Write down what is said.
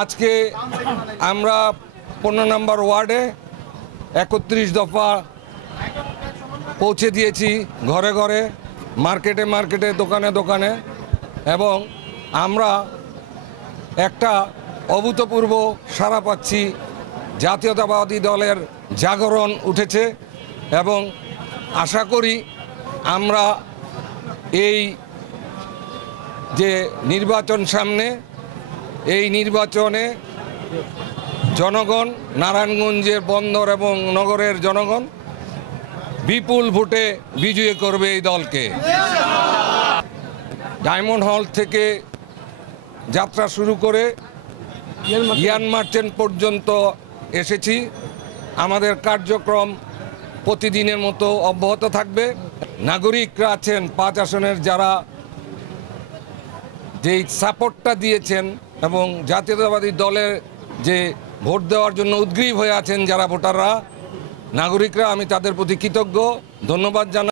আজকে আমরা 15 নম্বর ওয়ার্ডে 31 দফা পৌঁছে দিয়েছি, ঘরে ঘরে, মার্কেটে মার্কেটে, দোকানে দোকানে, এবং আমরা একটা অভূতপূর্ব সাড়া পাচ্ছি। জাতীয়তাবাদী দলের জাগরণ উঠেছে এবং আশা করি আমরা এই যে নির্বাচন সামনে, এই নির্বাচনে জনগণ, নারায়ণগঞ্জের বন্দর এবং নগরের জনগণ বিপুল ভোটে বিজয়ী করবে এই দলকে। ডায়মন্ড হল থেকে যাত্রা শুরু করে ইয়ান মার্চেন্ট পর্যন্ত এসেছি। আমাদের কার্যক্রম প্রতিদিনের মতো অব্যাহত থাকবে। নাগরিকরা আছেন 5 আসনের, যারা যেই সাপোর্টটা দিয়েছেন এবং জাতীয়তাবাদী দলের যে ভোট দেওয়ার জন্য উদ্গ্রীব হয়ে আছেন যারা ভোটাররা, নাগরিকরা, আমি তাদের প্রতি কৃতজ্ঞ, ধন্যবাদ জানাই।